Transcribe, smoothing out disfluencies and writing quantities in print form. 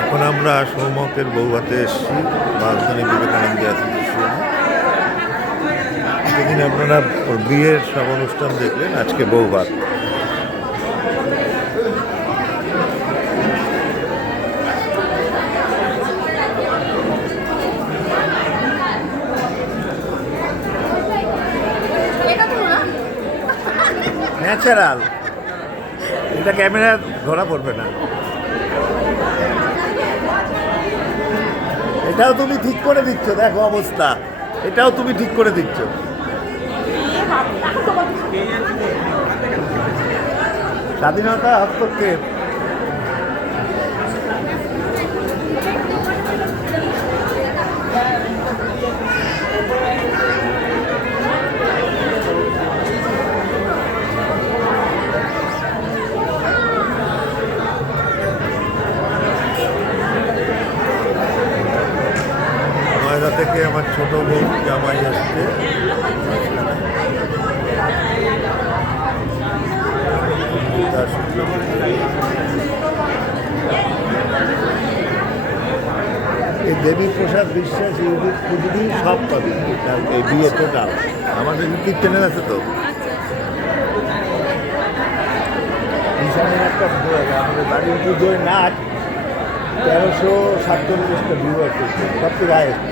এখন আমরা সৌমকের বৌভাতে এসেছি, রাজধানী বিবেকানন্দ অ্যাসোসিয়েশনে। সেদিন আপনারা ওর বিয়ের সব অনুষ্ঠান দেখলেন, আজকে বৌভাত। ন্যাচারাল, এটা ক্যামেরা ধরা পড়বে না। এটাও তুমি ঠিক করে দিচ্ছ, দেখো অবস্থা, এটাও তুমি ঠিক করে দিচ্ছ। স্বাধীনতা হস্তক্ষেপ। নয়দা থেকে আমার ছোট বোন জামাই আসছে। এই দেবী প্রসাদ বিশ্বাস ইউটিউব খুঁজবি, সব পাবি। এই বিয়ে টোটাল আমাদের ইউটিউব চ্যানেল আছে তো। ঈশানের একটা আমাদের বাড়ির পুজোর নাচ 1347টা ভিউ আছে, সবচেয়ে হাইয়েস্ট।